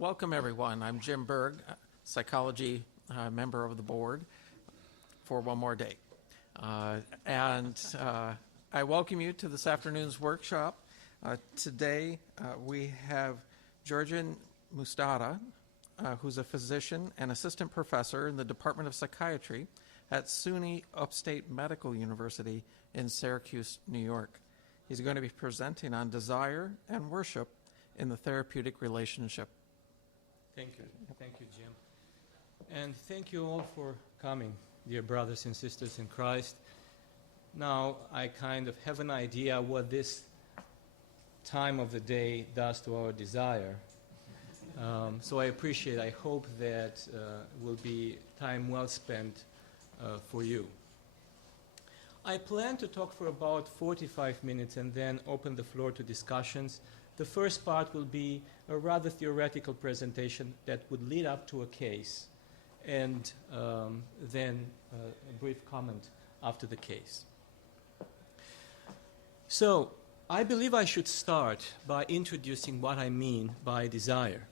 Welcome, everyone. I'm Jim Berg, psychology member of the board for one more day. I welcome you to this afternoon's workshop. Today, we have Georgian Mustata, who's a physician and assistant professor in the Department of Psychiatry at SUNY Upstate Medical University in Syracuse, New York. He's going to be presenting on desire and worship in the therapeutic relationship. Thank you. Thank you, Jim. And thank you all for coming, dear brothers and sisters in Christ. Now, I kind of have an idea what this time of the day does to our desire. So I hope that will be time well spent for you. I plan to talk for about 45 minutes and then open the floor to discussions. The first part will be a rather theoretical presentation that would lead up to a case, and then a brief comment after the case. So, I believe I should start by introducing what I mean by desire.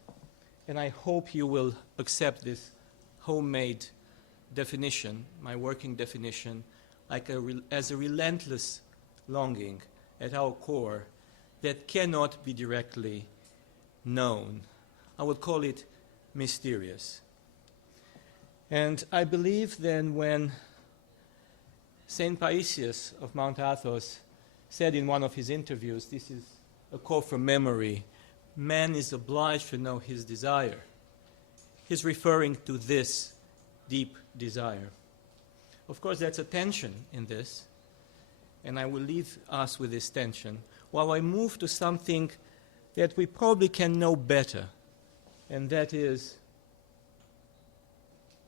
And I hope you will accept this homemade definition, my working definition, like as a relentless longing at our core that cannot be directly known. I would call it mysterious. And I believe then when St. Paisius of Mount Athos said in one of his interviews, this is a quote from memory, man is obliged to know his desire. He's referring to this deep desire. Of course, there's a tension in this, and I will leave us with this tension while I move to something that we probably can know better, and that is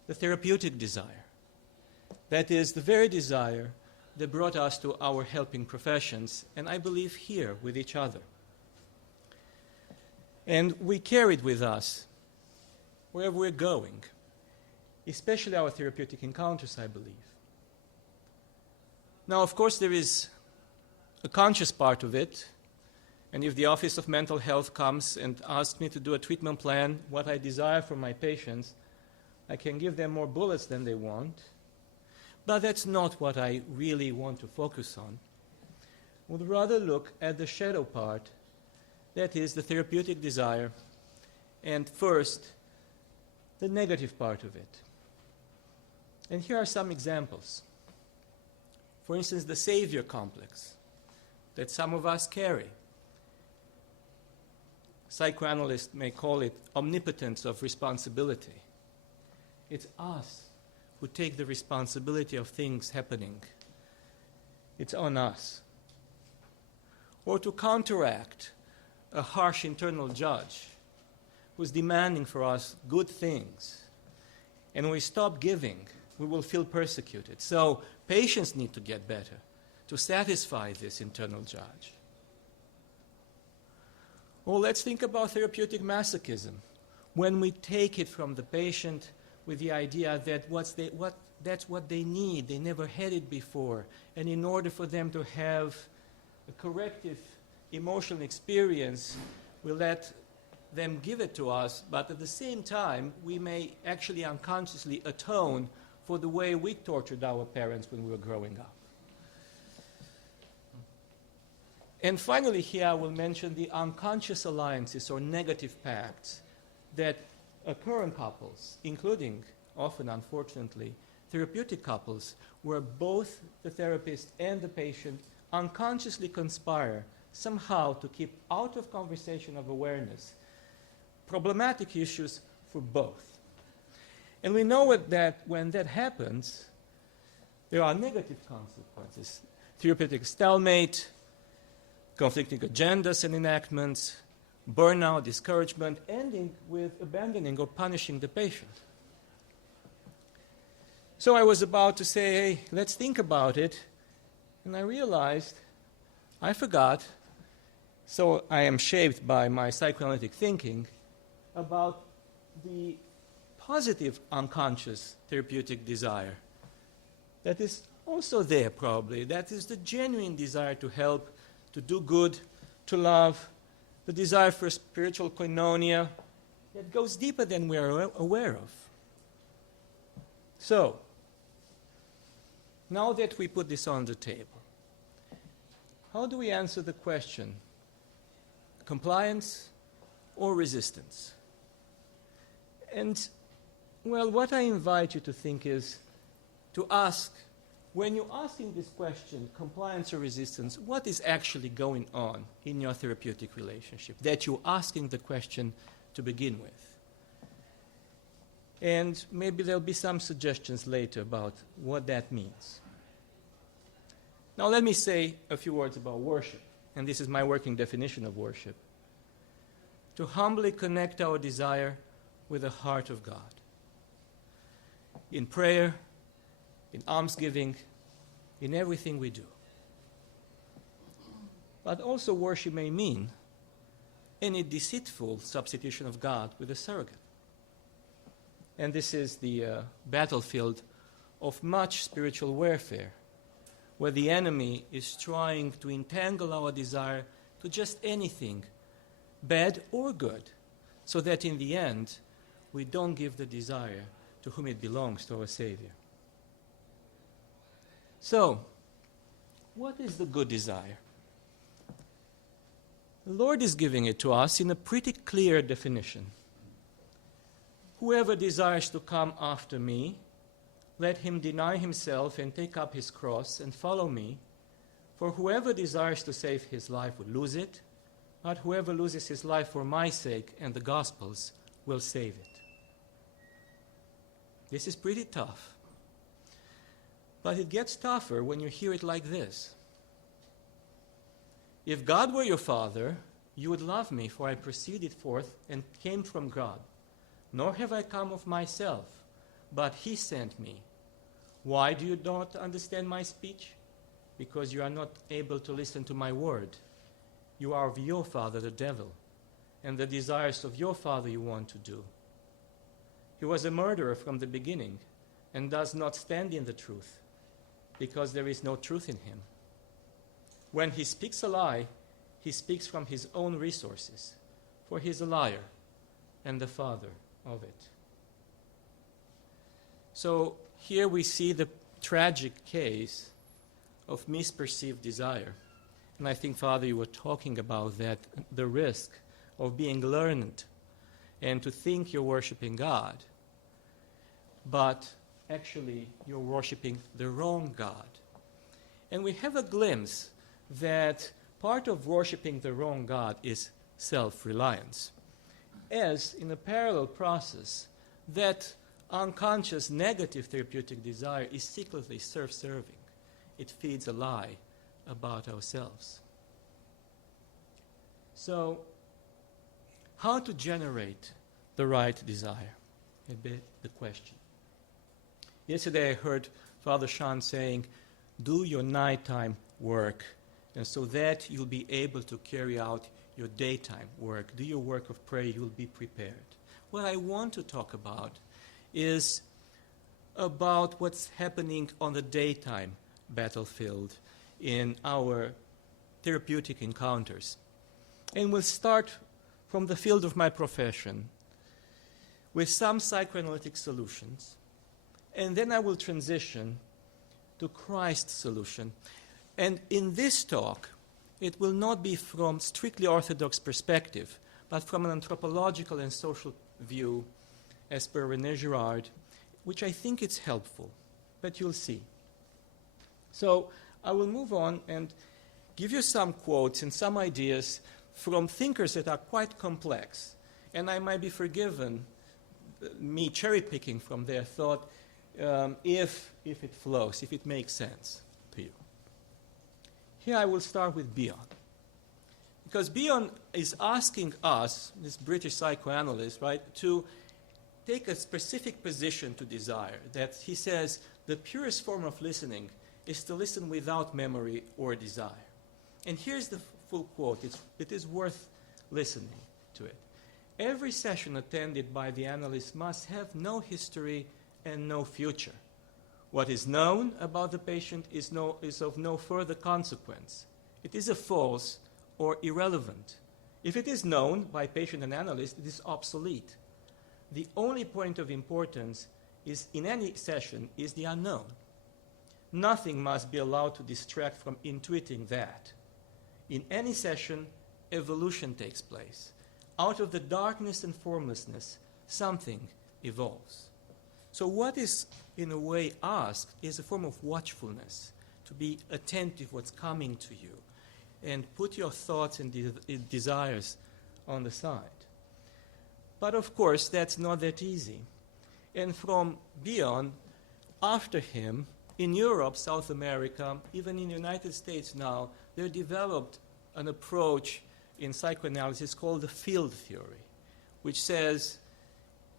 the therapeutic desire. That is the very desire that brought us to our helping professions, and I believe here with each other. And we carry it with us wherever we're going, especially our therapeutic encounters, I believe. Now, of course, there is a conscious part of it, and if the Office of Mental Health comes and asks me to do a treatment plan, what I desire for my patients, I can give them more bullets than they want, but that's not what I really want to focus on. I would rather look at the shadow part, that is the therapeutic desire, and first, the negative part of it. And here are some examples. For instance, the savior complex that some of us carry. Psychoanalysts may call it omnipotence of responsibility. It's us who take the responsibility of things happening. It's on us. Or to counteract a harsh internal judge who's demanding for us good things. And when we stop giving, we will feel persecuted. So patients need to get better to satisfy this internal judge. Or let's think about therapeutic masochism. When we take it from the patient with the idea that that's what they need, they never had it before, and in order for them to have a corrective emotional experience, we let them give it to us, but at the same time, we may actually unconsciously atone for the way we tortured our parents when we were growing up. And finally, here I will mention the unconscious alliances or negative pacts that occur in couples, including, often unfortunately, therapeutic couples, where both the therapist and the patient unconsciously conspire somehow to keep out of conversation of awareness problematic issues for both. And we know that when that happens, there are negative consequences. Therapeutic stalemate, conflicting agendas and enactments, burnout, discouragement, ending with abandoning or punishing the patient. So I was about to say, hey, let's think about it, and I realized I forgot, so I am shaped by my psychoanalytic thinking about the positive unconscious therapeutic desire that is also there probably. That is the genuine desire to help, to do good, to love, the desire for spiritual koinonia, that goes deeper than we are aware of. So, now that we put this on the table, how do we answer the question, compliance or resistance? And, well, what I invite you to think is to ask, when you're asking this question, compliance or resistance, what is actually going on in your therapeutic relationship that you're asking the question to begin with? And maybe there'll be some suggestions later about what that means. Now let me say a few words about worship, and this is my working definition of worship. To humbly connect our desire with the heart of God. In prayer, in almsgiving, in everything we do. But also worship may mean any deceitful substitution of God with a surrogate. And this is the battlefield of much spiritual warfare, where the enemy is trying to entangle our desire to just anything, bad or good, so that in the end, we don't give the desire to whom it belongs, to our Savior. So, what is the good desire? The Lord is giving it to us in a pretty clear definition. Whoever desires to come after me, let him deny himself and take up his cross and follow me. For whoever desires to save his life will lose it, but whoever loses his life for my sake and the gospel's will save it. This is pretty tough. But it gets tougher when you hear it like this. If God were your father, you would love me, for I proceeded forth and came from God. Nor have I come of myself, but he sent me. Why do you not understand my speech? Because you are not able to listen to my word. You are of your father, the devil, and the desires of your father you want to do. He was a murderer from the beginning and does not stand in the truth, because there is no truth in him. When he speaks a lie, he speaks from his own resources, for he is a liar and the father of it. So here we see the tragic case of misperceived desire. And I think, Father, you were talking about that, the risk of being learned and to think you're worshiping God, but actually you're worshiping the wrong God. And we have a glimpse that part of worshiping the wrong God is self-reliance, as in a parallel process, that unconscious negative therapeutic desire is secretly self-serving. It feeds a lie about ourselves. So, how to generate the right desire? A bit the question. Yesterday I heard Father Sean saying, do your nighttime work, and so that you'll be able to carry out your daytime work. Do your work of prayer, you'll be prepared. What I want to talk about is about what's happening on the daytime battlefield in our therapeutic encounters. And we'll start from the field of my profession with some psychoanalytic solutions, and then I will transition to Christ's solution. And in this talk, it will not be from strictly orthodox perspective, but from an anthropological and social view, as per René Girard, which I think it's helpful, but you'll see. So I will move on and give you some quotes and some ideas from thinkers that are quite complex, and I might be forgiven me cherry-picking from their thought if it flows, if it makes sense to you. Here I will start with Bion. Because Bion is asking us, this British psychoanalyst, right, to take a specific position to desire. That he says the purest form of listening is to listen without memory or desire. And here's the full quote. It is worth listening to it. Every session attended by the analyst must have no history and no future. What is known about the patient is of no further consequence. It is a false or irrelevant. If it is known by patient and analyst, it is obsolete. the only point of importance is in any session is the unknown. Nothing must be allowed to distract from intuiting that. In any session, evolution takes place. Out of the darkness and formlessness, something evolves. So what is, in a way, asked is a form of watchfulness, to be attentive what's coming to you, and put your thoughts and desires on the side. But of course, that's not that easy. And from beyond, after him, in Europe, South America, even in the United States now, they developed an approach in psychoanalysis called the field theory, which says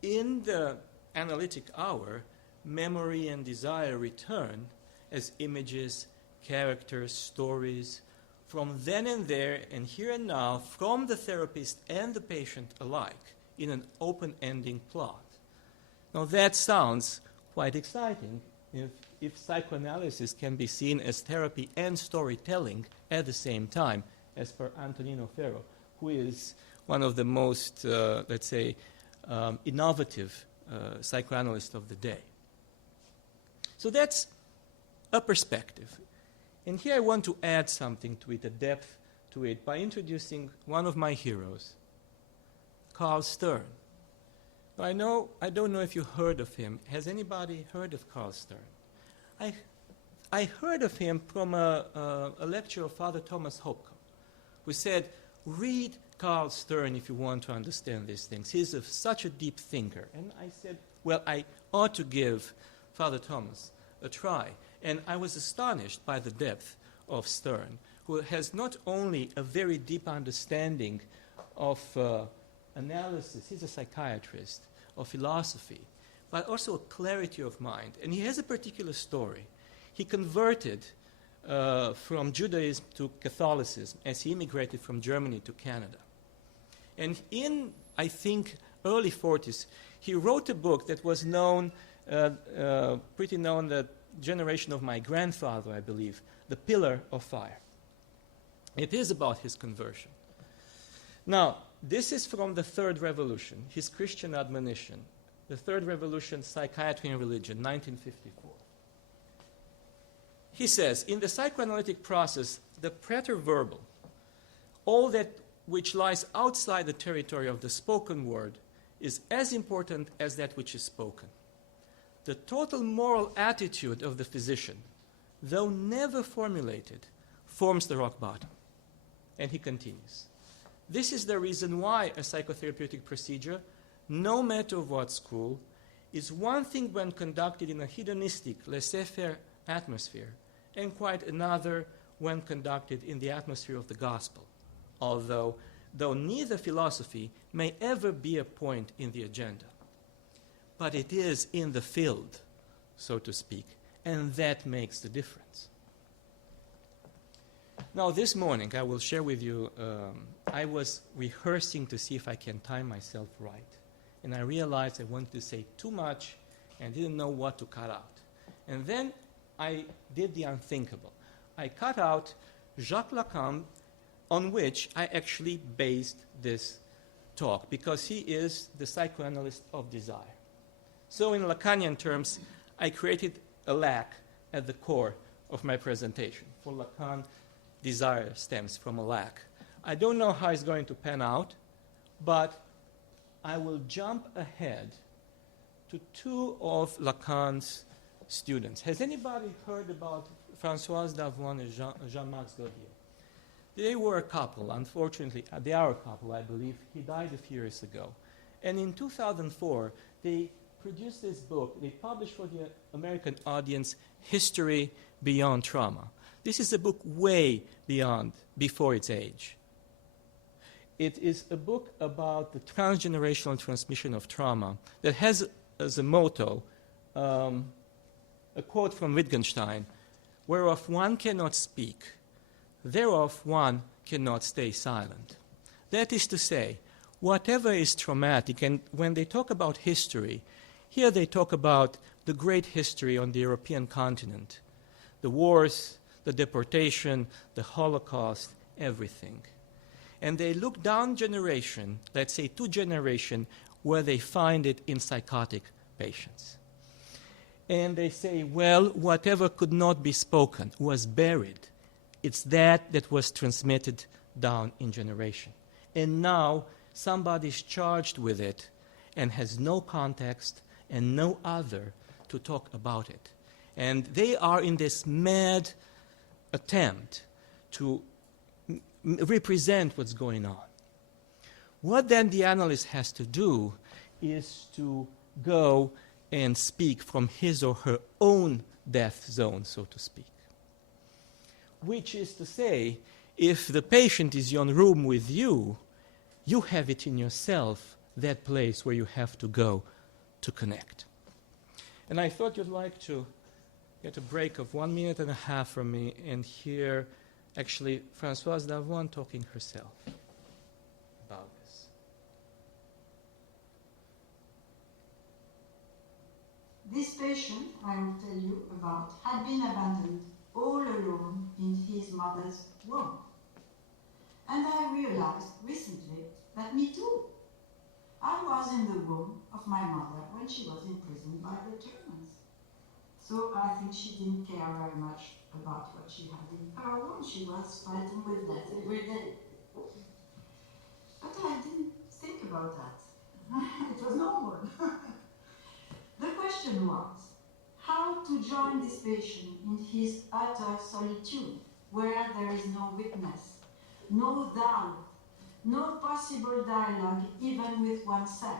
in the analytic hour, memory and desire return as images, characters, stories, from then and there and here and now, from the therapist and the patient alike, in an open-ending plot. Now that sounds quite exciting if psychoanalysis can be seen as therapy and storytelling at the same time, as per Antonino Ferro, who is one of the most, let's say, innovative psychoanalysts of the day. So that's a perspective. And here I want to add something to it, a depth to it, by introducing one of my heroes, Carl Stern. I don't know if you heard of him. Has anybody heard of Carl Stern? I heard of him from a lecture of Father Thomas Hopko, who said, read Carl Stern if you want to understand these things. He's such a deep thinker. And I said, well, I ought to give Father Thomas a try. And I was astonished by the depth of Stern, who has not only a very deep understanding of analysis, he's a psychiatrist, of philosophy, but also a clarity of mind. And he has a particular story. He converted from Judaism to Catholicism as he immigrated from Germany to Canada. And in, I think, early 40s, he wrote a book that was known, pretty known, the generation of my grandfather, I believe, The Pillar of Fire. It is about his conversion. Now, this is from the Third Revolution, his Christian admonition, the Third Revolution, Psychiatry and Religion, 1954. He says, in the psychoanalytic process, the preterverbal, all that which lies outside the territory of the spoken word, is as important as that which is spoken. The total moral attitude of the physician, though never formulated, forms the rock bottom. And he continues. This is the reason why a psychotherapeutic procedure, no matter what school, is one thing when conducted in a hedonistic, laissez-faire atmosphere, and quite another when conducted in the atmosphere of the gospel, though neither philosophy may ever be a point in the agenda. But it is in the field, so to speak, and that makes the difference. Now, this morning, I will share with you, I was rehearsing to see if I can time myself right. And I realized I wanted to say too much and didn't know what to cut out. And then I did the unthinkable. I cut out Jacques Lacan, on which I actually based this talk, because he is the psychoanalyst of desire. So in Lacanian terms, I created a lack at the core of my presentation. For Lacan, desire stems from a lack. I don't know how it's going to pan out, but I will jump ahead to two of Lacan's students. Has anybody heard about Françoise Davon and Jean-Marc Gaultier? They were a couple. Unfortunately, they are a couple, I believe. He died a few years ago. And in 2004, they produced this book. They published for the American audience, History Beyond Trauma. This is a book way before its age. It is a book about the transgenerational transmission of trauma that has as a motto a quote from Wittgenstein, whereof one cannot speak, thereof one cannot stay silent. That is to say, whatever is traumatic, and when they talk about history, here they talk about the great history on the European continent, the wars, the deportation, the Holocaust, everything. And they look down generation, let's say 2 generations, where they find it in psychotic patients. And they say, well, whatever could not be spoken was buried. It's that was transmitted down in generation. And now somebody's charged with it and has no context and no other to talk about it. And they are in this mad attempt to represent what's going on. What then the analyst has to do is to go and speak from his or her own death zone, so to speak. Which is to say, if the patient is in room with you, you have it in yourself, that place where you have to go to connect. And I thought you'd like to get a break of 1.5 minutes from me and hear actually Françoise Davoine talking herself about this. This patient, I will tell you about, had been abandoned all alone in his mother's womb. And I realized recently that me too. I was in the womb of my mother when she was imprisoned by the Germans. So I think she didn't care very much about what she had in her womb. She was fighting with death every day. But I didn't think about that. It was normal. The question was, how to join this patient in his utter solitude, where there is no witness, no doubt, no possible dialogue even with oneself.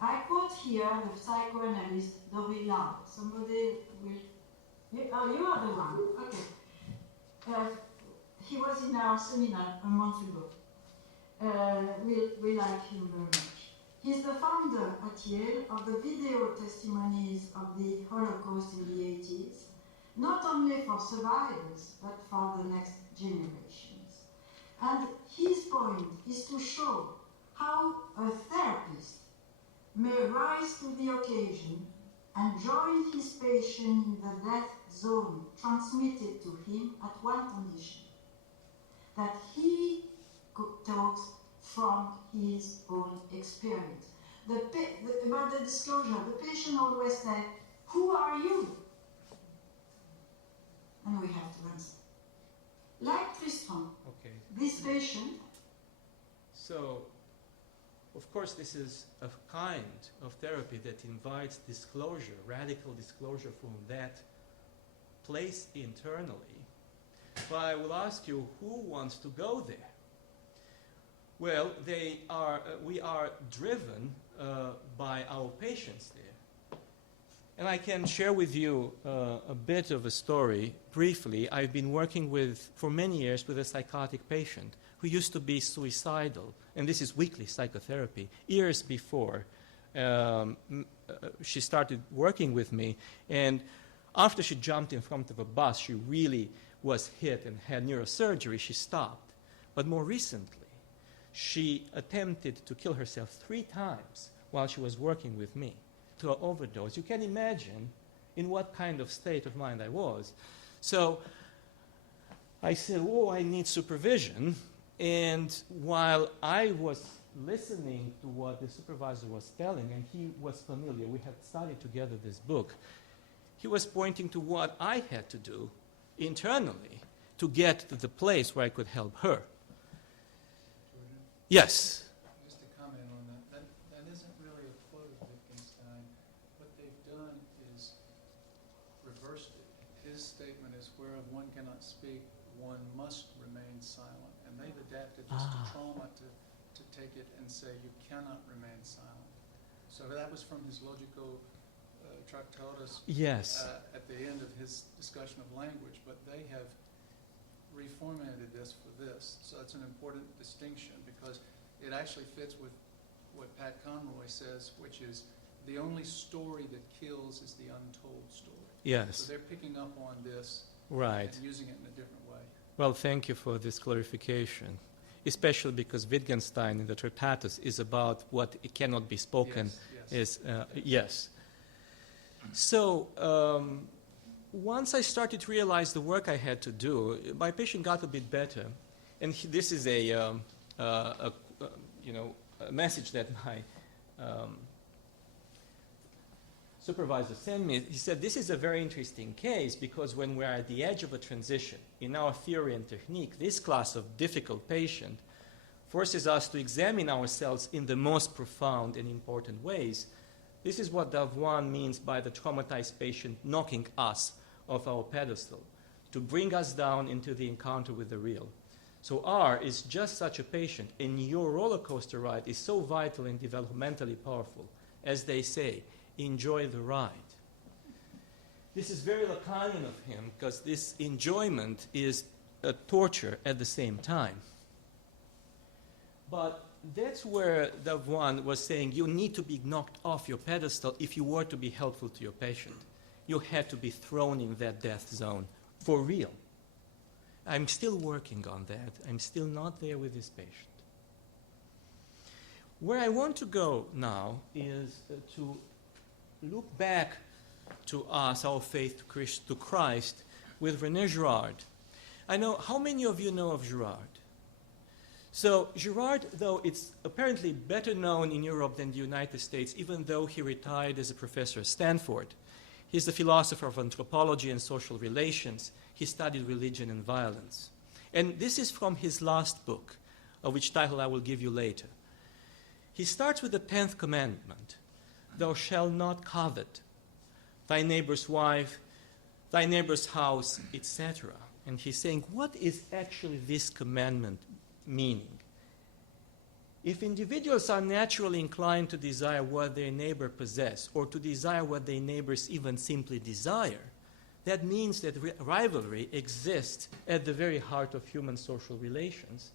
I quote here the psychoanalyst Dorilla. Somebody will... Oh, you are the one. Okay. He was in our seminar a month ago. We like him very much. He's the founder at Yale of the video testimonies of the Holocaust in the 80s, not only for survivors, but for the next generations. And his point is to show how a therapist may rise to the occasion and join his patient in the death zone transmitted to him at one condition, that he talks from his own experience. About the disclosure, the patient always said, "Who are you?" And we have to answer. Like Tristan, Okay. this patient... So, of course, this is a kind of therapy that invites disclosure, radical disclosure from that place internally. But I will ask you, who wants to go there? Well, we are driven by our patients there. And I can share with you a bit of a story briefly. I've been working for many years with a psychotic patient who used to be suicidal, and this is weekly psychotherapy, years before she started working with me. And after she jumped in front of a bus, she really was hit and had neurosurgery. She stopped. But more recently, she attempted to kill herself 3 times while she was working with me, to an overdose. You can imagine in what kind of state of mind I was. So I said, oh, I need supervision. And while I was listening to what the supervisor was telling, and he was familiar, we had studied together this book, he was pointing to what I had to do internally to get to the place where I could help her. Yes. Just to comment on that, that isn't really a quote of Wittgenstein. What they've done is reversed it. His statement is, whereof one cannot speak, one must remain silent. And they've adapted this to trauma to take it and say you cannot remain silent. So that was from his logical Tractatus Yes. At the end of his discussion of language, but they have reformatted this for this. So it's an important distinction because it actually fits with what Pat Conroy says, which is the only story that kills is the untold story. Yes. So they're picking up on this Right. and using it in a different way. Well, thank you for this clarification, especially because Wittgenstein in the Tractatus is about what it cannot be spoken. Yes. Yes. So once I started to realize the work I had to do, my patient got a bit better, and this is a message that my supervisor sent me, he said, this is a very interesting case because when we're at the edge of a transition in our theory and technique, this class of difficult patient forces us to examine ourselves in the most profound and important ways. This is what Davwan means by the traumatized patient knocking us off our pedestal, to bring us down into the encounter with the real. So R is just such a patient, and your roller coaster ride is so vital and developmentally powerful. As they say, enjoy the ride. This is very Lacanian of him, because this enjoyment is a torture at the same time. But that's where Davwan was saying you need to be knocked off your pedestal if you were to be helpful to your patient. You had to be thrown in that death zone for real. I'm still working on that. I'm still not there with this patient. Where I want to go now is to look back to us, our faith to Christ, with René Girard. I know, how many of you know of Girard? So Girard, though it's apparently better known in Europe than the United States, even though he retired as a professor at Stanford, he's the philosopher of anthropology and social relations. He studied religion and violence. And this is from his last book, of which title I will give you later. He starts with the 10th commandment, thou shalt not covet thy neighbor's wife, thy neighbor's house, etc. And he's saying, what is actually this commandment meaning? If individuals are naturally inclined to desire what their neighbor possesses, or to desire what their neighbors even simply desire, that means that rivalry exists at the very heart of human social relations.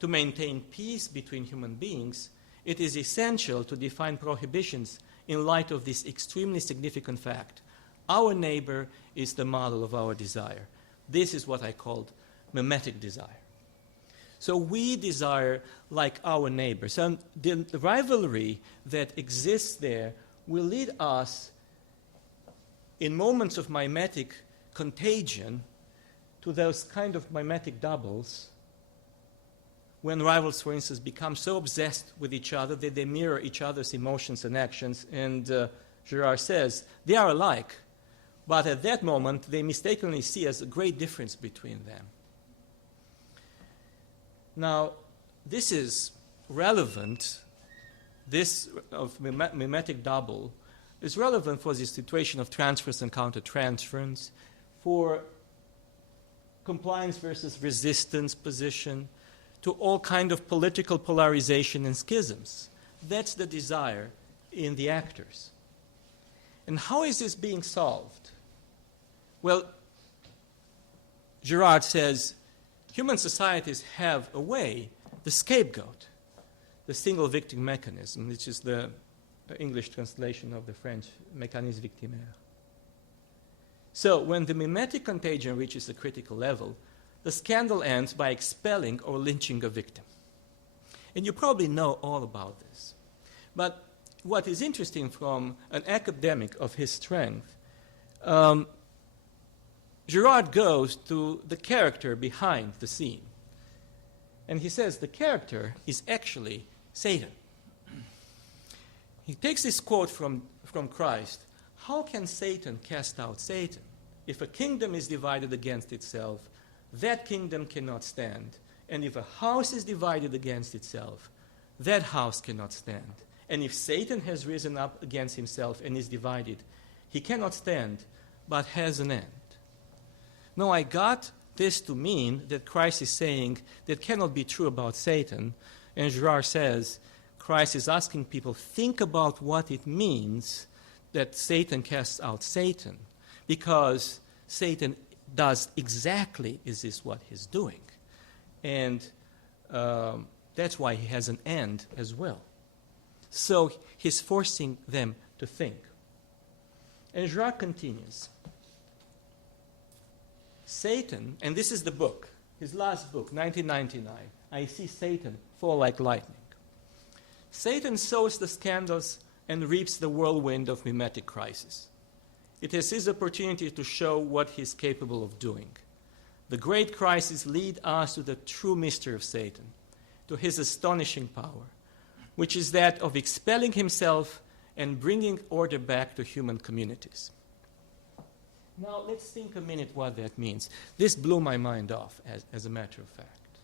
To maintain peace between human beings, it is essential to define prohibitions in light of this extremely significant fact. Our neighbor is the model of our desire. This is what I called mimetic desire. So we desire like our neighbors. And the rivalry that exists there will lead us in moments of mimetic contagion to those kind of mimetic doubles when rivals, for instance, become so obsessed with each other that they mirror each other's emotions and actions. And Girard says they are alike, but at that moment they mistakenly see as a great difference between them. Now, this is relevant, this of mimetic double is relevant for the situation of transference and countertransference, for compliance versus resistance position, to all kind of political polarization and schisms. That's the desire in the actors. And how is this being solved? Well, Girard says, human societies have a way, the scapegoat, the single victim mechanism, which is the English translation of the French mécanisme victimaire. So when the mimetic contagion reaches a critical level, the scandal ends by expelling or lynching a victim. And you probably know all about this. But what is interesting from an academic of his strength, Girard goes to the character behind the scene. And he says the character is actually Satan. He takes this quote from Christ. How can Satan cast out Satan? If a kingdom is divided against itself, that kingdom cannot stand. And if a house is divided against itself, that house cannot stand. And if Satan has risen up against himself and is divided, he cannot stand, but has an end. Now, I got this to mean that Christ is saying that cannot be true about Satan. And Girard says, Christ is asking people, think about what it means that Satan casts out Satan, because Satan does exactly is this what he's doing. And that's why he has an end as well. So he's forcing them to think. And Girard continues. Satan, and this is the book, his last book, 1999, I See Satan Fall Like Lightning. Satan sows the scandals and reaps the whirlwind of mimetic crisis. It is his opportunity to show what he is capable of doing. The great crises lead us to the true mystery of Satan, to his astonishing power. which is that of expelling himself and bringing order back to human communities. Now, let's think a minute what that means. This blew my mind off, as a matter of fact,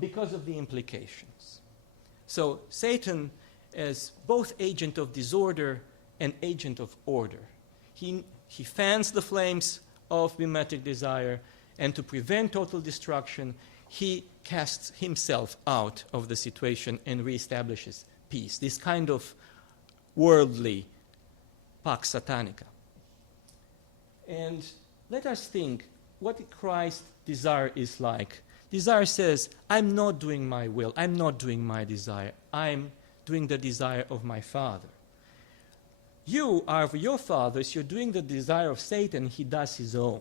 because of the implications. So, Satan, as both agent of disorder and agent of order, he fans the flames of mimetic desire, and to prevent total destruction, he casts himself out of the situation and reestablishes peace, this kind of worldly pax satanica. And let us think what Christ's desire is like. Desire says, I'm not doing my will, I'm not doing my desire, I'm doing the desire of my Father. You are of your fathers, you're doing the desire of Satan, he does his own.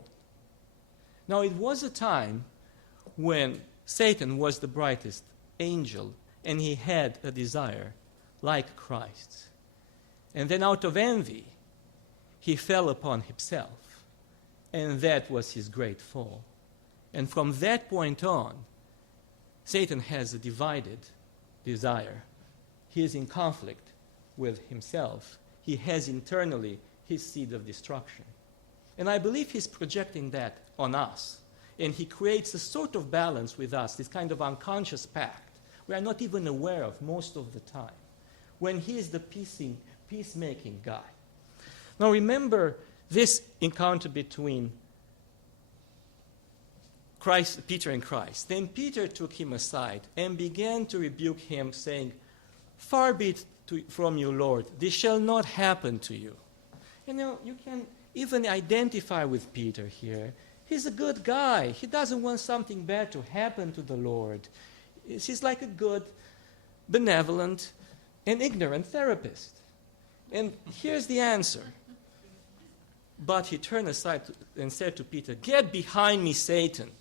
Now, it was a time when Satan was the brightest angel, and he had a desire like Christ's. And then out of envy, he fell upon himself. And that was his great fall. And from that point on, Satan has a divided desire. He is in conflict with himself. He has internally his seed of destruction. And I believe he's projecting that on us. And he creates a sort of balance with us, this kind of unconscious pact we are not even aware of most of the time, when he is the peacemaking guy. Now remember this encounter between Peter and Christ. Then Peter took him aside and began to rebuke him, saying, "Far be it from you, Lord, this shall not happen to you." You know, you can even identify with Peter here. He's a good guy. He doesn't want something bad to happen to the Lord. He's like a good, benevolent, and ignorant therapist. And here's the answer. But he turned aside and said to Peter, "Get behind me, Satan.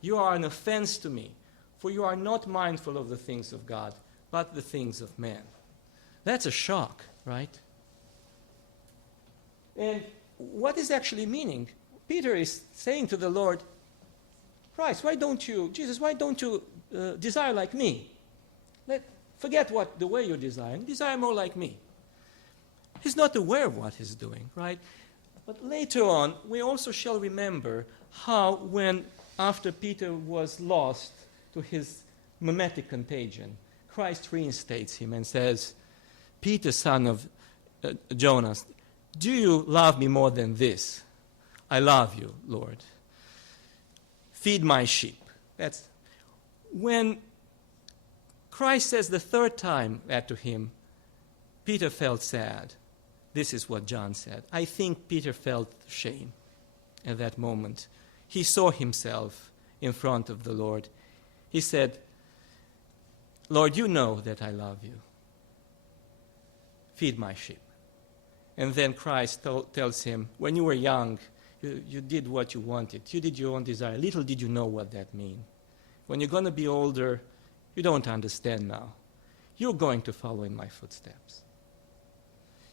You are an offense to me, for you are not mindful of the things of God, but the things of man." That's a shock, right? And what is actually meaning? Peter is saying to the Lord, Jesus, why don't you desire like me? Forget the way you're desiring. Desire more like me. He's not aware of what he's doing, right? But later on, we also shall remember how when, after Peter was lost to his mimetic contagion, Christ reinstates him and says, "Peter, son of Jonas, do you love me more than this?" "I love you, Lord. Feed my sheep." That's when Christ says the third time that to him, Peter felt sad. This is what John said. I think Peter felt shame at that moment. He saw himself in front of the Lord. He said, "Lord, you know that I love you. Feed my sheep." And then Christ tells him, when you were young, you did what you wanted. You did your own desire. Little did you know what that means. When you're going to be older, you don't understand now. You're going to follow in my footsteps.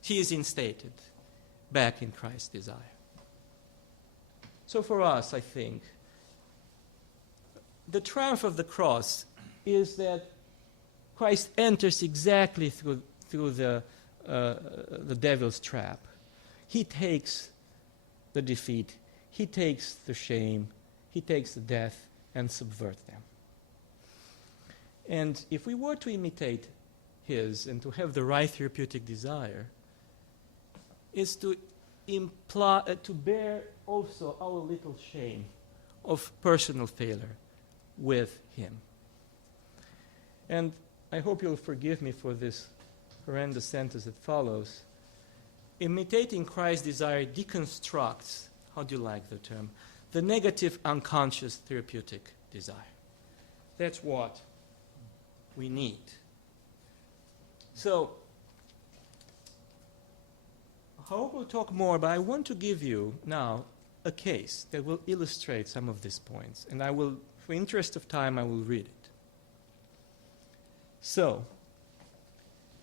He is instated back in Christ's desire. So for us, I think, the triumph of the cross is that Christ enters exactly through the devil's trap. He takes the defeat, he takes the shame, he takes the death and subverts them. And if we were to imitate his and to have the right therapeutic desire, is to bear also our little shame of personal failure with him. And I hope you'll forgive me for this horrendous sentence that follows. Imitating Christ's desire deconstructs, how do you like the term, the negative unconscious therapeutic desire. That's what we need. So, I hope we'll talk more, but I want to give you now a case that will illustrate some of these points. And I will, for interest of time, I will read it. So,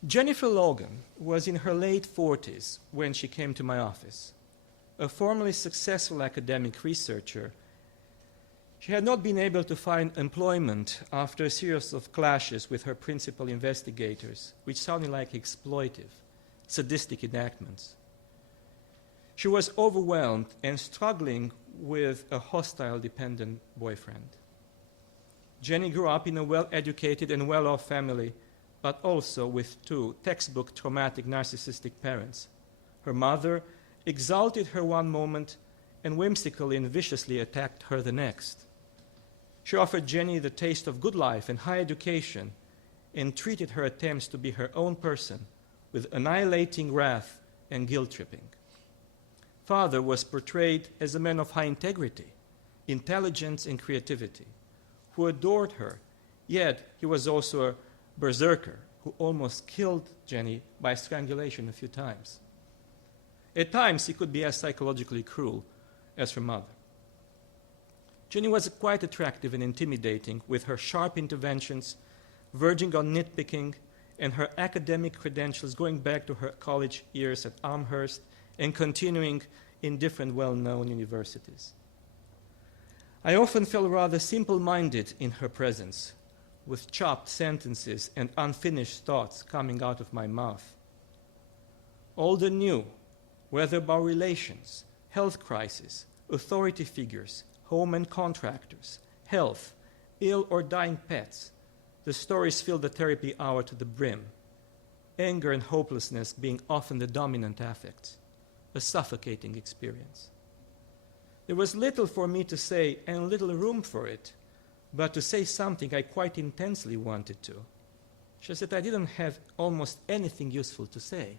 Jennifer Logan was in her late 40s when she came to my office. A formerly successful academic researcher, She had not been able to find employment after a series of clashes with her principal investigators, which sounded like exploitive, sadistic enactments. She was overwhelmed and struggling with a hostile, dependent boyfriend. Jenny grew up in a well-educated and well-off family, but also with two textbook traumatic narcissistic parents. Her mother exalted her one moment and whimsically and viciously attacked her the next. She offered Jenny the taste of good life and high education and treated her attempts to be her own person with annihilating wrath and guilt-tripping. Father was portrayed as a man of high integrity, intelligence, and creativity, who adored her, yet he was also a berserker who almost killed Jenny by strangulation a few times. At times, he could be as psychologically cruel as her mother. Jenny was quite attractive and intimidating, with her sharp interventions, verging on nitpicking, and her academic credentials going back to her college years at Amherst and continuing in different well-known universities. I often felt rather simple-minded in her presence, with chopped sentences and unfinished thoughts coming out of my mouth. Old and new, whether about relations, health crisis, authority figures, home and contractors, health, ill or dying pets, the stories filled the therapy hour to the brim, anger and hopelessness being often the dominant affects, a suffocating experience. There was little for me to say and little room for it, but to say something I quite intensely wanted to. She said I didn't have almost anything useful to say.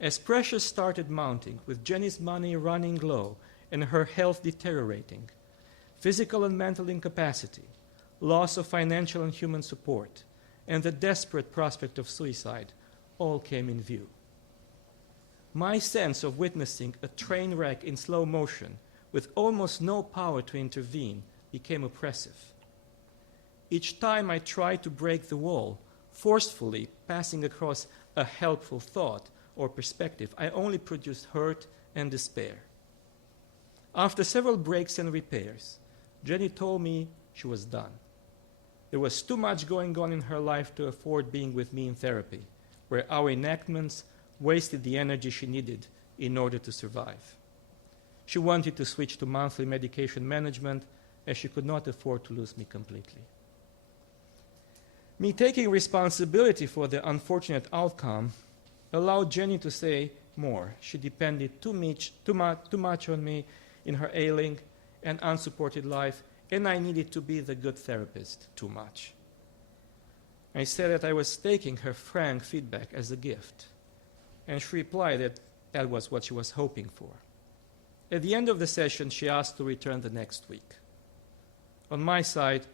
As pressure started mounting, with Jenny's money running low and her health deteriorating, physical and mental incapacity, loss of financial and human support, and the desperate prospect of suicide all came in view. My sense of witnessing a train wreck in slow motion with almost no power to intervene became oppressive. Each time I tried to break the wall, forcefully passing across a helpful thought or perspective, I only produced hurt and despair. After several breaks and repairs, Jenny told me she was done. There was too much going on in her life to afford being with me in therapy, where our enactments wasted the energy she needed in order to survive. She wanted to switch to monthly medication management, as she could not afford to lose me completely. Me taking responsibility for the unfortunate outcome allowed Jenny to say more. She depended too much on me in her ailing and unsupported life, and I needed to be the good therapist too much. I said that I was taking her frank feedback as a gift, and she replied that that was what she was hoping for. At the end of the session, she asked to return the next week. On my side,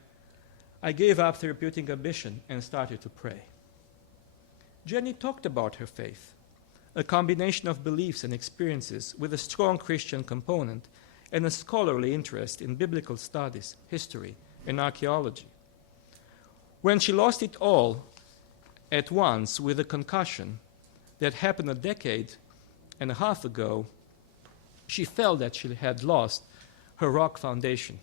I gave up therapeutic ambition and started to pray. Jenny talked about her faith, a combination of beliefs and experiences with a strong Christian component and a scholarly interest in biblical studies, history, and archaeology. When she lost it all at once with a concussion that happened a decade and a half ago, she felt that she had lost her rock foundation.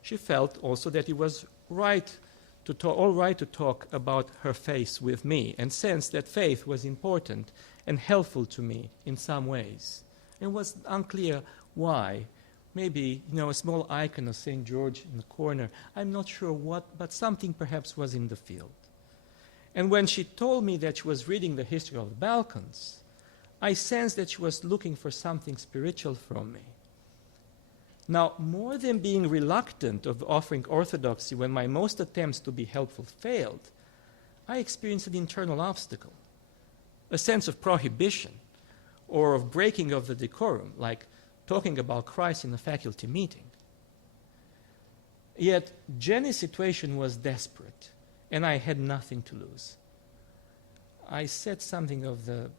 She felt also that it was all right to talk about her faith with me, and sensed that faith was important and helpful to me in some ways. It was unclear why. Maybe, a small icon of St. George in the corner. I'm not sure what, but something perhaps was in the field. And when she told me that she was reading the history of the Balkans, I sensed that she was looking for something spiritual from me. Now, more than being reluctant of offering orthodoxy when my most attempts to be helpful failed, I experienced an internal obstacle, a sense of prohibition or of breaking of the decorum, like talking about Christ in a faculty meeting. Yet Jenny's situation was desperate, and I had nothing to lose. I said something of the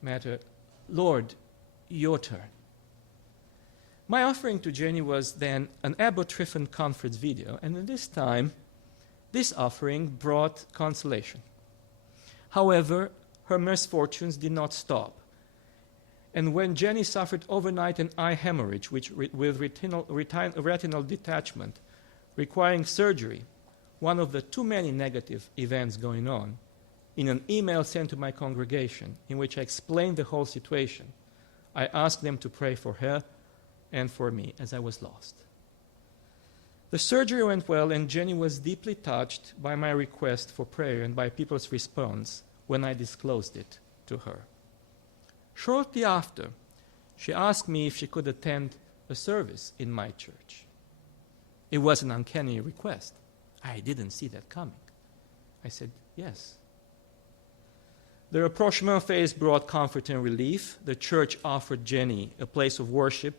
matter, Lord, your turn. My offering to Jenny was then an Abbot Triffin conference video, and at this time, this offering brought consolation. However, her misfortunes did not stop, And when Jenny suffered overnight an eye hemorrhage with retinal detachment, requiring surgery, one of the too many negative events going on, in an email sent to my congregation in which I explained the whole situation, I asked them to pray for her and for me as I was lost. The surgery went well, and Jenny was deeply touched by my request for prayer and by people's response when I disclosed it to her. Shortly after, she asked me if she could attend a service in my church. It was an uncanny request. I didn't see that coming. I said, yes. The rapprochement phase brought comfort and relief. The church offered Jenny a place of worship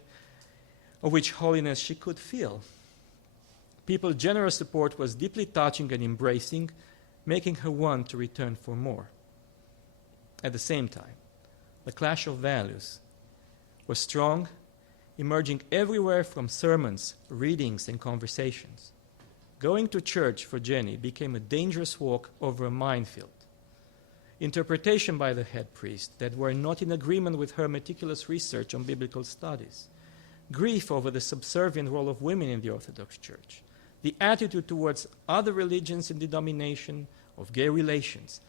of which holiness she could feel. People's generous support was deeply touching and embracing, making her want to return for more. At the same time, the clash of values was strong, emerging everywhere from sermons, readings, and conversations. Going to church for Jenny became a dangerous walk over a minefield. Interpretation by the head priest that were not in agreement with her meticulous research on biblical studies. Grief over the subservient role of women in the Orthodox Church. The attitude towards other religions and denomination of gay relations.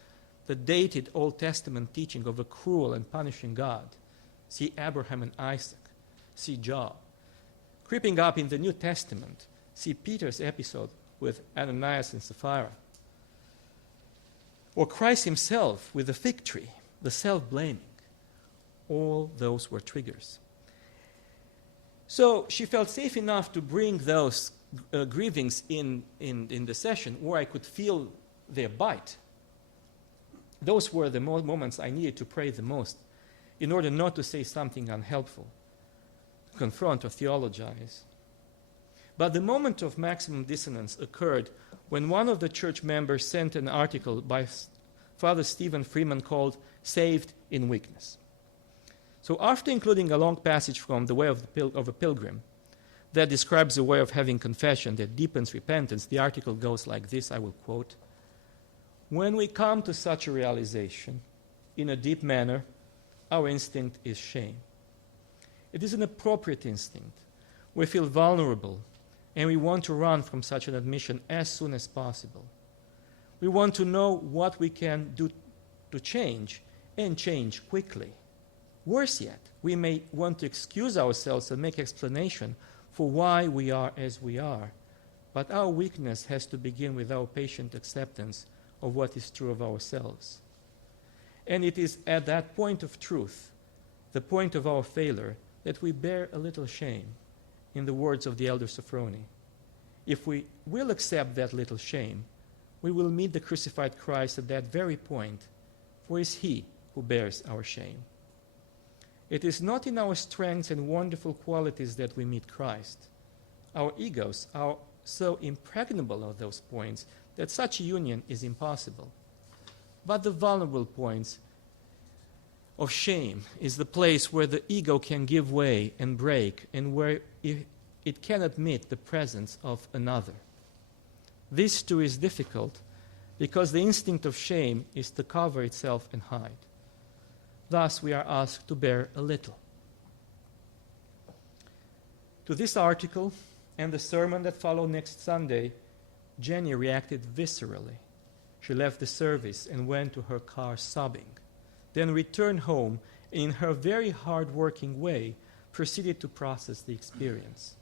The dated Old Testament teaching of a cruel and punishing God. See Abraham and Isaac. See Job. Creeping up in the New Testament, see Peter's episode with Ananias and Sapphira. Or Christ himself with the fig tree, the self-blaming. All those were triggers. So she felt safe enough to bring those grievings in the session where I could feel their bite. Those were the moments I needed to pray the most in order not to say something unhelpful, confront or theologize. But the moment of maximum dissonance occurred when one of the church members sent an article by Father Stephen Freeman called Saved in Weakness. So after including a long passage from The Way of a Pilgrim that describes a way of having confession that deepens repentance, the article goes like this, I will quote, "When we come to such a realization, in a deep manner, our instinct is shame. It is an appropriate instinct. We feel vulnerable, and we want to run from such an admission as soon as possible. We want to know what we can do to change, and change quickly. Worse yet, we may want to excuse ourselves and make explanation for why we are as we are. But our weakness has to begin with our patient acceptance of what is true of ourselves. And it is at that point of truth, the point of our failure, that we bear a little shame, in the words of the elder Sophrony. If we will accept that little shame, we will meet the crucified Christ at that very point, for it is he who bears our shame. It is not in our strengths and wonderful qualities that we meet Christ. Our egos are so impregnable of those points that such a union is impossible. But the vulnerable points of shame is the place where the ego can give way and break, and where it can admit the presence of another. This too is difficult because the instinct of shame is to cover itself and hide. Thus, we are asked to bear a little. To this article and the sermon that followed next Sunday, Jenny reacted viscerally. She left the service and went to her car sobbing, then returned home and in her very hard-working way proceeded to process the experience.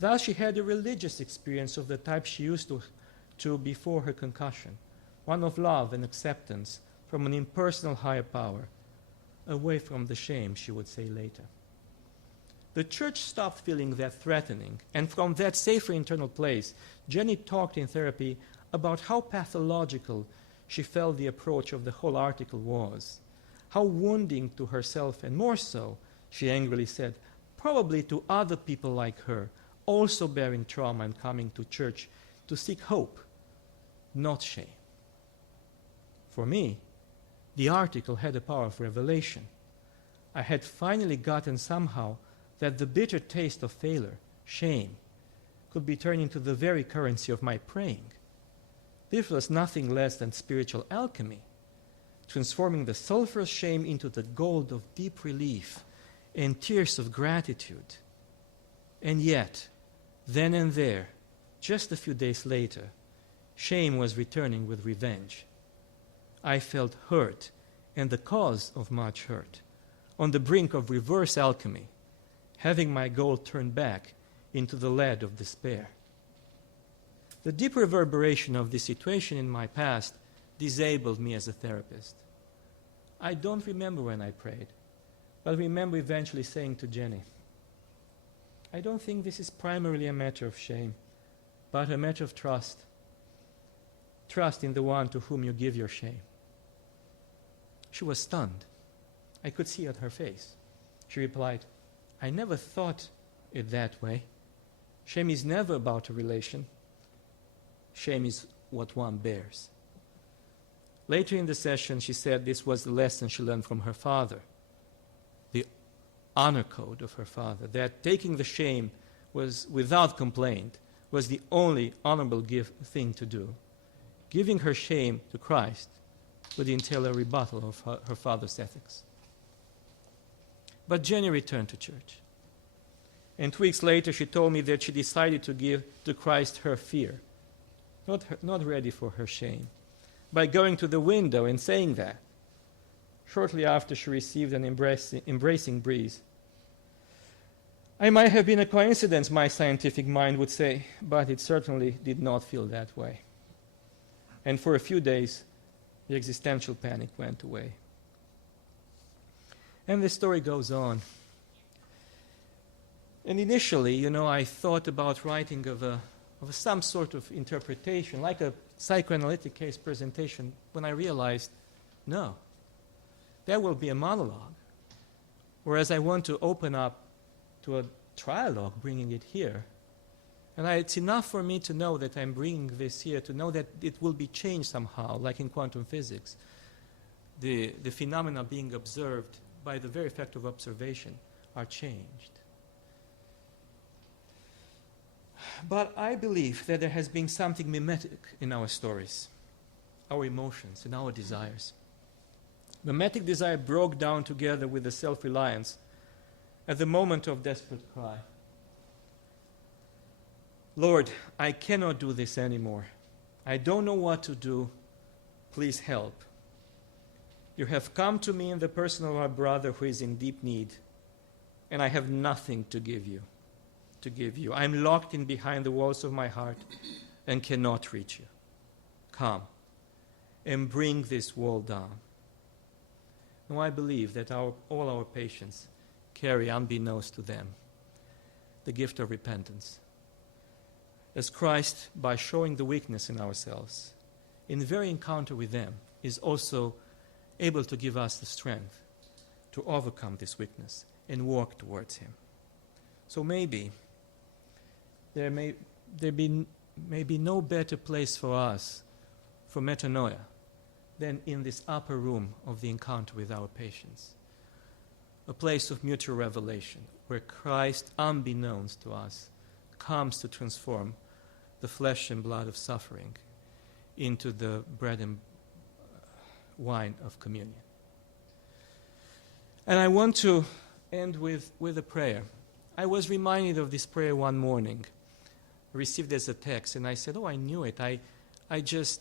Thus, she had a religious experience of the type she used to before her concussion, one of love and acceptance from an impersonal higher power, away from the shame, she would say later. The church stopped feeling that threatening, and from that safer internal place, Jenny talked in therapy about how pathological she felt the approach of the whole article was, how wounding to herself, and more so, she angrily said, probably to other people like her, also bearing trauma and coming to church to seek hope, not shame. For me, the article had the power of revelation. I had finally gotten somehow that the bitter taste of failure, shame, could be turned into the very currency of my praying. This was nothing less than spiritual alchemy. transforming the sulfurous shame into the gold of deep relief and tears of gratitude. And yet, then and there, just a few days later, shame was returning with revenge. I felt hurt, and the cause of much hurt, on the brink of reverse alchemy, having my gold turned back into the lead of despair. The deep reverberation of this situation in my past disabled me as a therapist. I don't remember when I prayed, but I remember eventually saying to Jenny, I don't think this is primarily a matter of shame, but a matter of trust. Trust in the one to whom you give your shame. She was stunned. I could see it on her face. She replied, I never thought it that way. Shame is never about a relation. Shame is what one bears. Later in the session, she said this was the lesson she learned from her father, the honor code of her father, that taking the shame was without complaint was the only honorable thing to do. Giving her shame to Christ would entail a rebuttal of her father's ethics. But Jenny returned to church. And 2 weeks later, she told me that she decided to give to Christ her fear, not ready for her shame, by going to the window and saying that. Shortly after, she received an embracing breeze. It might have been a coincidence, my scientific mind would say, but it certainly did not feel that way. And for a few days, the existential panic went away. And the story goes on. And initially, I thought about writing of some sort of interpretation, like a psychoanalytic case presentation, when I realized, no, that will be a monologue. Whereas I want to open up to a trialogue, bringing it here. And it's enough for me to know that I'm bringing this here, to know that it will be changed somehow, like in quantum physics. The phenomena being observed by the very fact of observation are changed. But I believe that there has been something mimetic in our stories, our emotions and our desires. Mimetic desire broke down together with the self-reliance at the moment of desperate cry. Lord, I cannot do this anymore. I don't know what to do. Please help. You have come to me in the person of our brother who is in deep need, and I have nothing to give you. I'm locked in behind the walls of my heart and cannot reach you. Come and bring this wall down. Now I believe that all our patients carry, unbeknownst to them, the gift of repentance. As Christ, by showing the weakness in ourselves, in the very encounter with them, is also able to give us the strength to overcome this weakness and walk towards Him. So maybe there may be no better place for us for metanoia than in this upper room of the encounter with our patients, a place of mutual revelation where Christ, unbeknownst to us, comes to transform the flesh and blood of suffering into the bread and wine of communion. And I want to end with a prayer. I was reminded of this prayer one morning, received as a text, and I said, I knew it. I just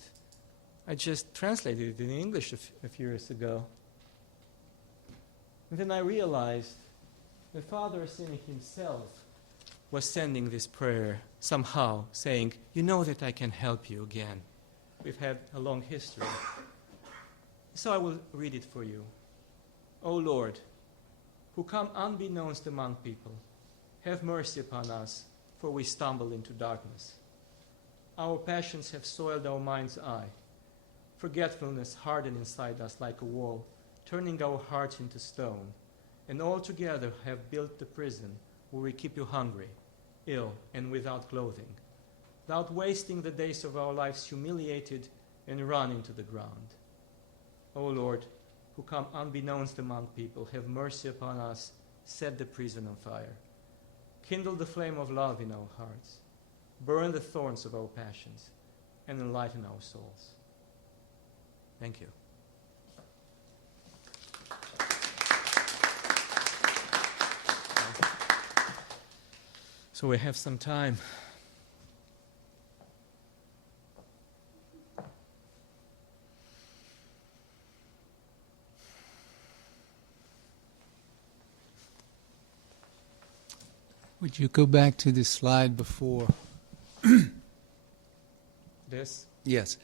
translated it in English a few years ago. And then I realized the Father Sin himself was sending this prayer somehow, saying, you know that I can help you again. We've had a long history. So I will read it for you. O Lord, who come unbeknownst among people, have mercy upon us, for we stumble into darkness. Our passions have soiled our mind's eye. Forgetfulness hardened inside us like a wall, turning our hearts into stone, and all together have built the prison where we keep you hungry, ill, and without clothing, without wasting the days of our lives humiliated and run into the ground. O Lord, who come unbeknownst among people, have mercy upon us, set the prison on fire. Kindle the flame of love in our hearts, burn the thorns of our passions, and enlighten our souls. Thank you. So we have some time. Would you go back to the slide before? This? Yes.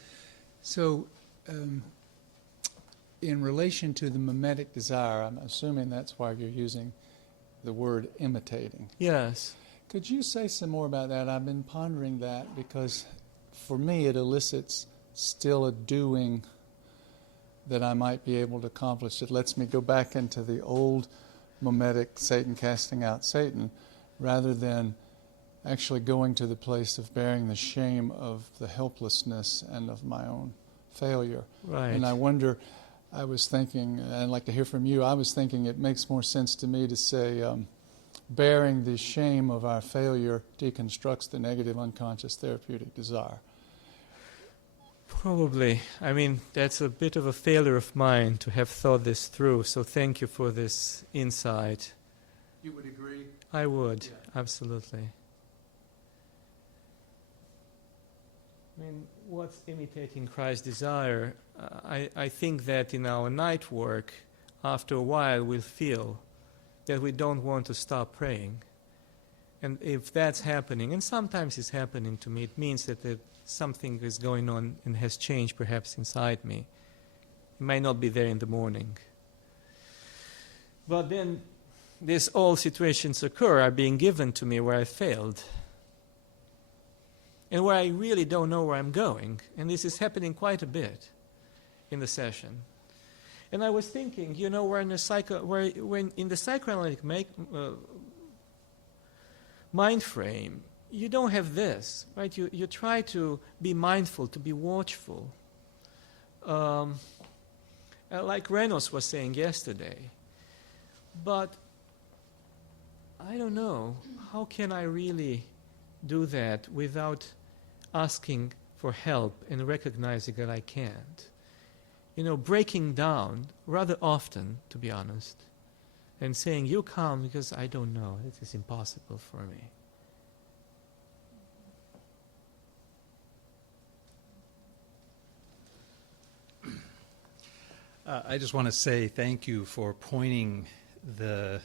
So, in relation to the mimetic desire, I'm assuming that's why you're using the word imitating. Yes. Could you say some more about that? I've been pondering that because for me it elicits still a doing that I might be able to accomplish. It lets me go back into the old mimetic Satan casting out Satan rather than actually going to the place of bearing the shame of the helplessness and of my own failure. Right. And I wonder, I was thinking, and I'd like to hear from you, I was thinking it makes more sense to me to say bearing the shame of our failure deconstructs the negative unconscious therapeutic desire. Probably. I mean, that's a bit of a failure of mine to have thought this through, so thank you for this insight. You would agree? I would, Yeah. absolutely. I mean, what's imitating Christ's desire? I think that in our night work, after a while, we'll feel that we don't want to stop praying. And if that's happening, and sometimes it's happening to me, it means that something is going on and has changed perhaps inside me. It might not be there in the morning. But then these all situations occur are being given to me where I failed and where I really don't know where I'm going. And this is happening quite a bit in the session. And I was thinking, you know, when in the psychoanalytic mind frame, you don't have this, right? You try to be mindful, to be watchful. Like Renos was saying yesterday. But I don't know, how can I really do that without asking for help and recognizing that I can't? You know, breaking down rather often, to be honest, and saying, you come because I don't know, it is impossible for me. I just want to say thank you for pointing the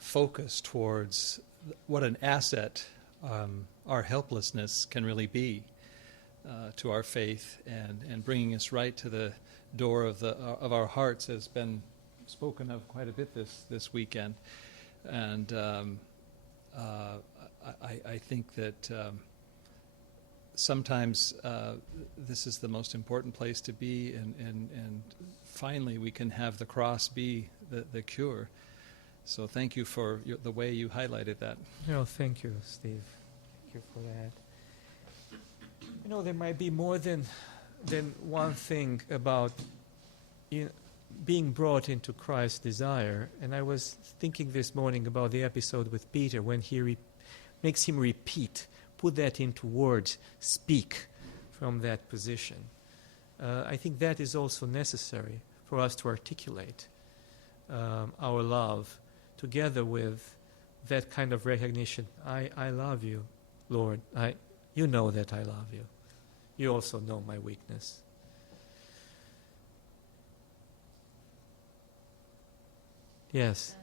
focus towards what an asset our helplessness can really be to our faith, and bringing us right to the door of our hearts has been spoken of quite a bit this weekend. And I think that sometimes this is the most important place to be, and finally we can have the cross be the cure. So thank you for the way you highlighted that. No, thank you, Steve. Thank you for that. You know, there might be more than one thing about being brought into Christ's desire. And I was thinking this morning about the episode with Peter when he makes him repeat, put that into words, speak from that position. I think that is also necessary for us to articulate our love together with that kind of recognition. I love you, Lord. You know that I love you. You also know my weakness. Yes.